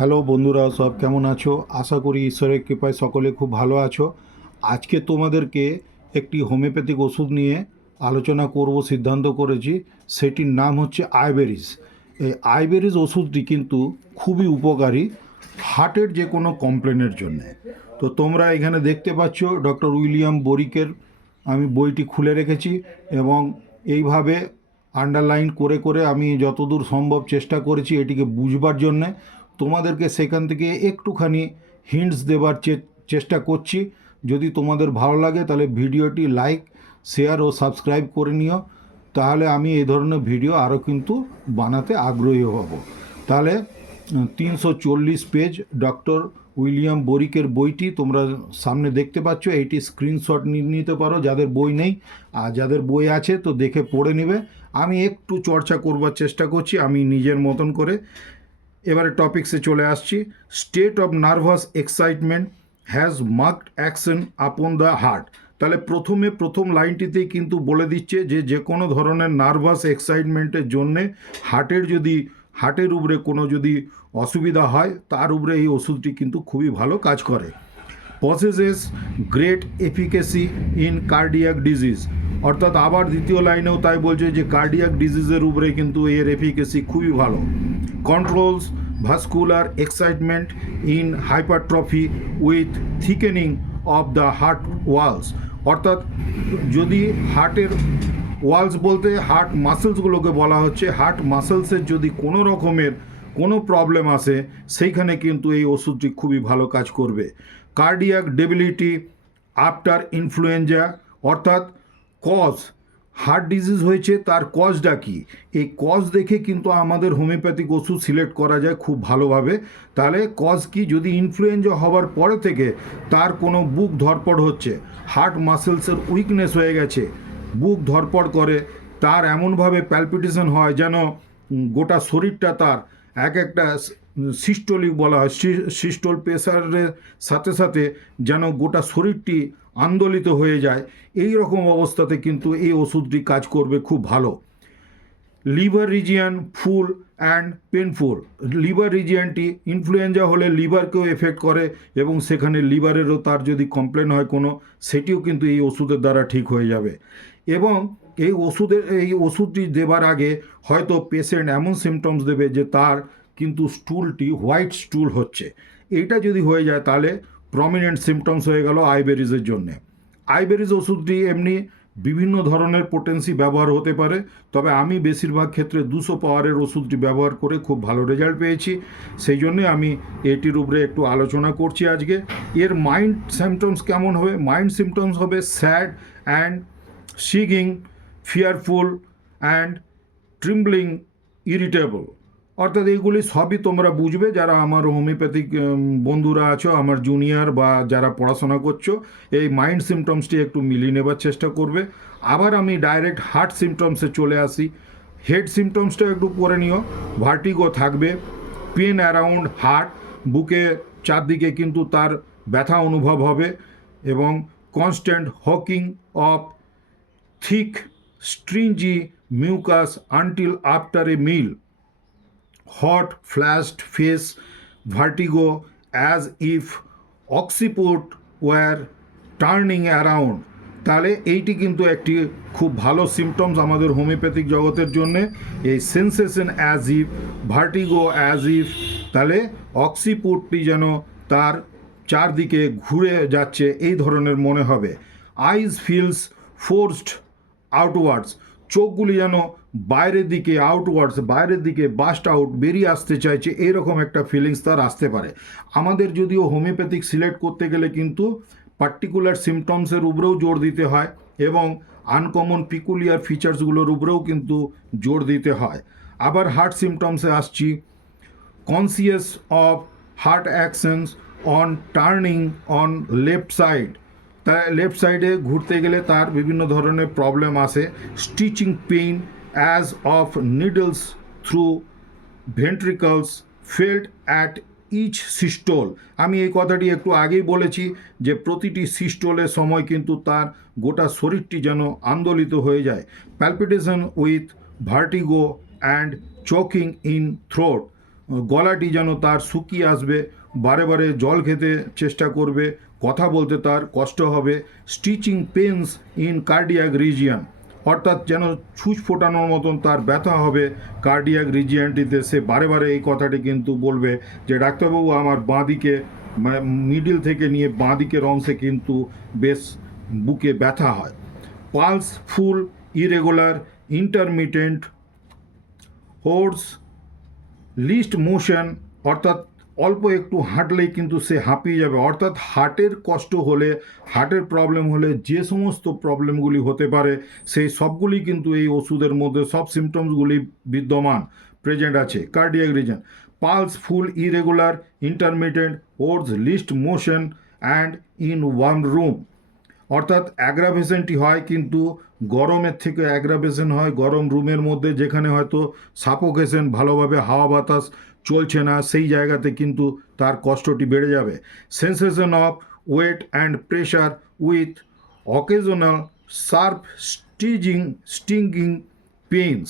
Hello বন্ধুরা, সব কেমন আছো? আশা করি ঈশ্বরের কৃপায় সকলে খুব ভালো আছো। আজকে তোমাদেরকে একটি হোমিওপ্যাথিক ওষুধ নিয়ে আলোচনা করব সিদ্ধান্ত করেছি। সেটির নাম হচ্ছে আইবেরিস। এই আইবেরিস ওষুধটি কিন্তু খুবই উপকারী হার্টের যে কোনো কমপ্লেনের জন্যে। তো তোমরা এখানে দেখতে পাচ্ছ ডক্টর উইলিয়াম বরিকের আমি বইটি খুলে রেখেছি এবং এইভাবে আন্ডারলাইন করে করে আমি যতদূর সম্ভব চেষ্টা করেছি এটিকে বুঝবার জন্যে। তোমাদেরকে সেখান থেকে একটুখানি হিন্টস দেবার চেষ্টা করছি। যদি তোমাদের ভালো লাগে তাহলে ভিডিওটি লাইক, শেয়ার ও সাবস্ক্রাইব করে নিও। তাহলে আমি এই ধরনের ভিডিও আরও কিন্তু বানাতে আগ্রহী হব। তাহলে 340 পেজ ডক্টর উইলিয়াম বরিকের বইটি তোমরা সামনে দেখতে পাচ্ছ। এইটি স্ক্রিনশট নিতে পারো যাদের বই নেই, আর যাদের বই আছে তো দেখে পড়ে নেবে। আমি একটু চর্চা করবার চেষ্টা করছি আমি নিজের মতন করে। এবারে টপিক্সে চলে আসছি। State of nervous excitement has marked action upon the heart. তাহলে প্রথম লাইনটিতেই কিন্তু বলে দিচ্ছে যে কোনো ধরনের নার্ভাস এক্সাইটমেন্টের জন্যে হার্টের উপরে কোনো যদি অসুবিধা হয় তার উপরে এই ওষুধটি কিন্তু খুবই ভালো কাজ করে। Possesses great efficacy in cardiac disease, অর্থাৎ আবার দ্বিতীয় লাইনেও তাই বলছে যে কার্ডিয়াক ডিজিজের উপরে কিন্তু এর এফিকেসি খুবই ভালো। Controls vascular excitement in hypertrophy with thickening of the heart walls, অর্থাৎ যদি হার্টের ওয়ালস বলতে হার্ট মাসেলসগুলোকে বলা হচ্ছে, হার্ট মাসেলসের যদি কোনো রকমের কোনো প্রবলেম আসে সেইখানে কিন্তু এই ওষুধটি খুবই ভালো কাজ করবে। কার্ডিয়াক ডেবিলিটি আফটার ইনফ্লুয়েঞ্জা, অর্থাৎ কজ হার্ট ডিজিজ হয়েছে তার কজটা কি, এই কজ দেখে কিন্তু আমাদের হোমিওপ্যাথিক ওষুধ সিলেক্ট করা যায় খুব ভালোভাবে। তাহলে কজ কি, যদি ইনফ্লুয়েঞ্জা হওয়ার পরে থেকে তার কোনো বুক ধরপড় হচ্ছে, হার্ট মাসেলসের উইকনেস হয়ে গেছে, বুক ধরপড় করে, তার এমনভাবে প্যালপিটেশন হয় যেন গোটা শরীরটা তার এক একটা সিস্টোলিক বলা হয়, সিস্টোল প্রেসারের সাথে সাথে যেন গোটা শরীরটি আন্দোলিত হয়ে যায়, এই রকম অবস্থাতে কিন্তু এই ওষুধটি কাজ করবে খুব ভালো। Liver region full and painful, liver রিজিয়ানটি ইনফ্লুয়েঞ্জা হলে লিভারকেও এফেক্ট করে এবং সেখানে লিভারেরও তার যদি কমপ্লেন হয় কোনো, সেটিও কিন্তু এই ওষুধের দ্বারা ঠিক হয়ে যাবে। এবং এই ওষুধটি দেবার আগে হয়তো পেশেন্ট এমন সিমটমস দেবে যে তার কিন্তু স্টুলটি হোয়াইট স্টুল হচ্ছে, এইটা যদি হয়ে যায় তাহলে প্রমিনেন্ট সিমটমস হয়ে গেল আইবেরিজের জন্যে। আইবেরিজ ওষুধটি এমনি বিভিন্ন ধরনের পোটেন্সি ব্যবহার হতে পারে, তবে আমি বেশিরভাগ ক্ষেত্রে 200 পাওয়ারের ওষুধটি ব্যবহার করে খুব ভালো রেজাল্ট পেয়েছি, সেই জন্যে আমি এটির উপরে একটু আলোচনা করছি আজকে। এর মাইন্ড সিমটমস কেমন হবে? মাইন্ড সিমটমস হবে স্যাড অ্যান্ড শিগিং, ফিয়ারফুল অ্যান্ড ট্রিম্বলিং, ইরিটেবল, অর্থাৎ এইগুলি সবই তোমরা বুঝবে যারা আমার হোমিওপ্যাথিক বন্ধুরা আছো, আমার জুনিয়র বা যারা পড়াশোনা করছো, এই মাইন্ড সিমটমসটি একটু মিলিয়ে নেবার চেষ্টা করবে। আবার আমি ডাইরেক্ট হার্ট সিমটমসে চলে আসি। হেড সিমটমসটা একটু পরে নিও। ভার্টিগো থাকবে, পেন অ্যারাউন্ড হার্ট, বুকে চারদিকে কিন্তু তার ব্যথা অনুভব হবে, এবং constant Hawking of thick stringy mucus until after a meal, hot flashed face, vertigo as if occiput were turning around। তাহলে এইটি কিন্তু একটি খুব ভালো সিমটমস আমাদের হোমিওপ্যাথিক জগতের জন্যে, এই sensation as if, vertigo as if, তাহলে অক্সিপুটটি যেন তার চারদিকে ঘুরে যাচ্ছে এই ধরনের মনে হবে। আইজ ফিলস ফোর্সড আউটওয়ার্ডস, চোখগুলি যেন বাইরের দিকে বাইরের দিকে বাস্ট আউট, বেরিয়ে আসতে চাইছে, এইরকম একটা ফিলিংস তার আসতে পারে। আমাদের যদিও হোমিওপ্যাথিক সিলেক্ট করতে গেলে কিন্তু পার্টিকুলার সিমটমসের উপরেও জোর দিতে হয় এবং আনকমন পিকুলিয়ার ফিচার্সগুলোর উপরেও কিন্তু জোর দিতে হয়। আবার হার্ট সিমটমসে আসছি। Conscious of heart actions on turning on left side, তাই লেফট সাইডে ঘুরতে গেলে তার বিভিন্ন ধরনের প্রবলেম আসে। Stitching pain as of needles through ventricles felt at each systole, আমি এই কথাটি একটু আগেই বলেছি যে প্রতিটি সিস্টোলের সময় কিন্তু তার গোটা শরীরটি যেন আন্দোলিত হয়ে যায়। Palpitation with vertigo and choking in throat, গলাটি যেন তার শুকিয়ে আসবে, বারে বারে জল খেতে চেষ্টা করবে, কথা বলতে তার কষ্ট হবে, stitching pains in cardiac region, অর্থাৎ যেন ছুঁচ ফোটানোর মতন তার ব্যথা হবে কার্ডিয়াক রিজিয়নটিতে। সে বারে বারে এই কথাটি কিন্তু বলবে যে ডাক্তারবাবু আমার বাঁদিকে মিডিল থেকে নিয়ে বাঁদিকের অংশে কিন্তু বেশ বুকে ব্যথা হয়। Pulse full irregular intermittent worse least motion, অর্থাৎ অল্প একটু হাঁটলেই কিন্তু সে হাঁপিয়ে যাবে, অর্থাৎ হার্টের কষ্ট হলে, হার্টের প্রবলেম হলে যে সমস্ত প্রবলেমগুলি হতে পারে সেই সবগুলি কিন্তু এই ওষুধের মধ্যে সব সিমটমসগুলি বিদ্যমান প্রেজেন্ট আছে। Cardiac region, pulse full irregular intermittent worse least motion and in warm room, অর্থাৎ অ্যাগ্রাভেশনটি হয় কিন্তু গরমের থেকে অ্যাগ্রাভেশন হয় গরম রুমের মধ্যে, যেখানে হয়তো সাফোকেশন, ভালোভাবে হাওয়া বাতাস চলছে না, সেই জায়গাতে কিন্তু তার কষ্টটি বেড়ে যাবে। Sensation of weight and pressure with occasional sharp stinging pains,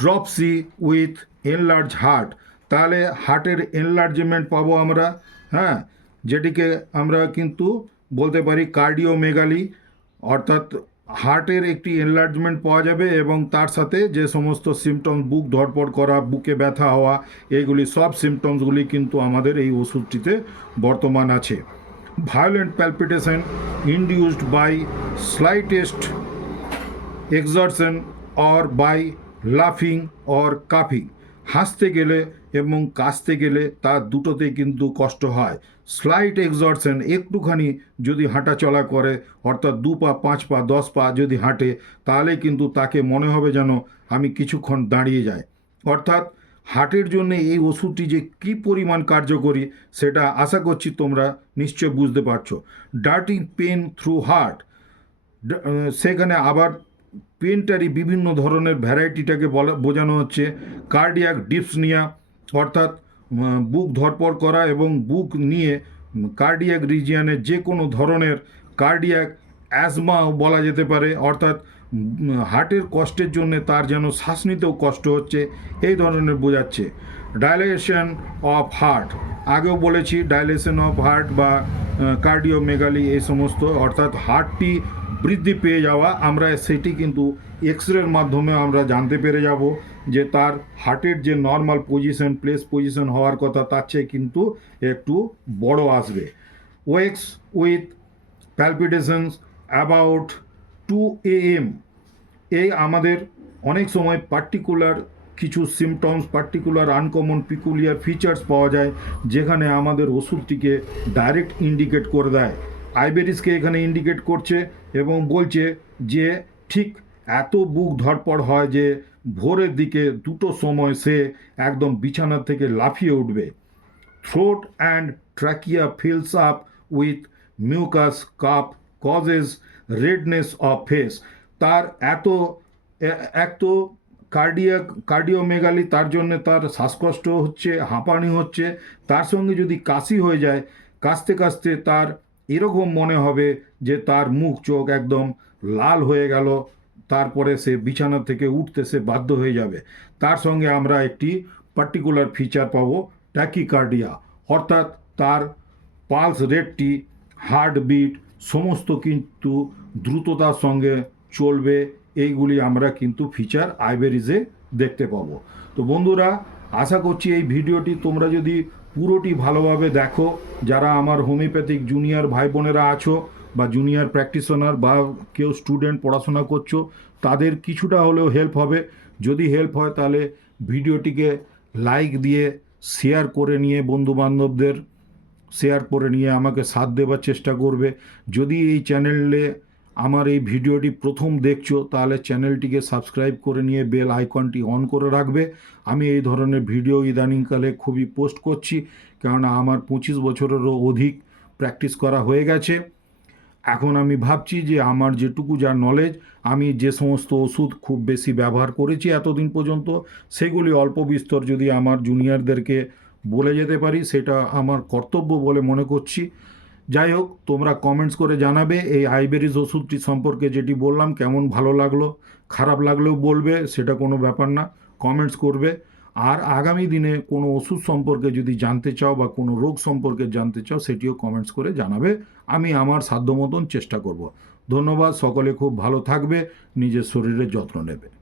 dropsy with enlarge heart, তাহলে হার্টের এনলার্জমেন্ট পাবো আমরা, হ্যাঁ, যেটিকে আমরা কিন্তু বলতে পারি কার্ডিওমেগালি, অর্থাৎ হার্টের একটি এনলার্জমেন্ট পাওয়া যাবে এবং তার সাথে যে সমস্ত সিমটমস, বুক ধড়পড় করা, বুকে ব্যথা হওয়া, এইগুলি সব সিমটমসগুলি কিন্তু আমাদের এই ওষুধটিতে বর্তমান আছে। Violent palpitation induced by slightest exertion or by লাফিং অর কাফিং, হাসতে গেলে এবং কাশতে গেলে তার দুটোতেই কিন্তু কষ্ট হয়। স্লাইট এক্সর্শন, একটুখানি যদি হাঁটা চলা করে, অর্থাৎ 2 পা 5 পা 10 পা যদি হাঁটে, তাহলে কিন্তু তাকে মনে হবে যেন আমি কিছুক্ষণ দাঁড়িয়ে যাই। অর্থাৎ হার্টের জন্য এই ওষুধটি যে কী পরিমাণ কার্যকরী সেটা আশা করছি তোমরা নিশ্চয় বুঝতে পারছো। ডার্টিং পেন থ্রু হার্ট, সেখানে আবার পেনটারই বিভিন্ন ধরনের ভ্যারাইটিটাকে বোঝানো হচ্ছে। কার্ডিয়াক ডিপসনিয়া, অর্থাৎ বুক ধড়পড় করা এবং বুক নিয়ে কার্ডিয়াক রিজিয়নের যে কোনো ধরনের কার্ডিয়াক অ্যাজমাও বলা যেতে পারে, অর্থাৎ হার্টের কষ্টের জন্য তার যেন শ্বাস নিতেও কষ্ট হচ্ছে, এই ধরনের বোঝাচ্ছে। ডাইলেশন অফ হার্ট, আগেও বলেছি ডাইলেশন অফ হার্ট বা কার্ডিওমেগালি, এই সমস্ত, অর্থাৎ হার্টটি বৃদ্ধি পেয়ে যাওয়া, আমরা সেটি কিন্তু এক্সরের মাধ্যমে আমরা জানতে পেরে যাব যে তার হার্টের যে নর্মাল পজিশন, প্লেস পজিশন হওয়ার কথা তার চেয়ে কিন্তু একটু বড় আসবে। ওয়েক্স উইথ প্যালপিটেশনস অ্যাবাউট 2 AM, এই আমাদের অনেক সময় পার্টিকুলার কিছু symptoms, particular uncommon peculiar features পাওয়া যায় যেখানে আমাদের ওষুধটিকে ডাইরেক্ট ইন্ডিকেট করে দেয়। আইবেরিসকে এখানে ইন্ডিকেট করছে এবং বলছে যে ঠিক এত বুক ধড়পড় হয় যে ভোরের দিকে 2টো সময় সে একদম বিছানা থেকে লাফিয়ে উঠবে। Throat and trachea fills up with mucus cough causes redness of face, তার এক তো কার্ডিওমেগালি, তার জন্য তার শ্বাসকষ্ট হচ্ছে, হাঁপানি হচ্ছে, তার সঙ্গে যদি কাশি হয়ে যায়, কাশতে কাশতে তার এরকম মনে হবে যে তার মুখ চোখ একদম লাল হয়ে গেল, তারপরে সে বিছানা থেকে উঠতে সে বাধ্য হয়ে যাবে। তার সঙ্গে আমরা একটি পার্টিকুলার ফিচার পাবো ট্যাকিকার্ডিয়া, অর্থাৎ তার পালস রেটটি, হার্টবিট সমস্ত কিন্তু দ্রুততার সঙ্গে চলবে, এইগুলি আমরা কিন্তু ফিচার আইবেরিজে দেখতে পাবো। তো বন্ধুরা, আশা করছি এই ভিডিওটি তোমরা যদি পুরোটি ভালোভাবে দেখো, যারা আমার হোমিওপ্যাথিক জুনিয়র ভাই বোনেরা আছো বা জুনিয়র প্র্যাকটিশনার বা কেউ স্টুডেন্ট পড়াশোনা করছো, তাদের কিছুটা হলেও হেল্প হবে। যদি হেল্প হয় তাহলে ভিডিওটিকে লাইক দিয়ে শেয়ার করে নিয়ে বন্ধুবান্ধবদের শেয়ার করে নিয়ে আমাকে সাথ দেওয়ার চেষ্টা করবে। যদি এই চ্যানেলে আমার এই ভিডিওটি প্রথম দেখছো তাহলে চ্যানেলটিকে সাবস্ক্রাইব করে নিয়ে বেল আইকনটি অন করে রাখবে। আমি এই ধরনের ভিডিও ইদানিংকালে খুবই পোস্ট করছি, কেননা আমার 25 বছরেরও অধিক প্র্যাকটিস করা হয়ে গেছে। এখন আমি ভাবছি যে আমার যেটুকু যা নলেজ, আমি যে সমস্ত ওষুধ খুব বেশি ব্যবহার করেছি এতদিন পর্যন্ত, সেগুলি অল্প বিস্তর যদি আমার জুনিয়রদেরকে বলে যেতে পারি, সেটা আমার কর্তব্য বলে মনে করছি। যাই হোক, তোমরা কমেন্টস করে জানাবে এই আইবেরিস ওষুধটি সম্পর্কে যেটি বললাম কেমন ভালো লাগলো, খারাপ লাগলেও বলবে, সেটা কোনো ব্যাপার না, কমেন্টস করবে। আর আগামী দিনে কোনো ওষুধ সম্পর্কে যদি জানতে চাও বা কোনো রোগ সম্পর্কে জানতে চাও সেটিও কমেন্টস করে জানাবে। আমি আমার সাধ্য মতন চেষ্টা করব। ধন্যবাদ, সকলে খুব ভালো থাকবে, নিজের শরীরের যত্ন নেবে।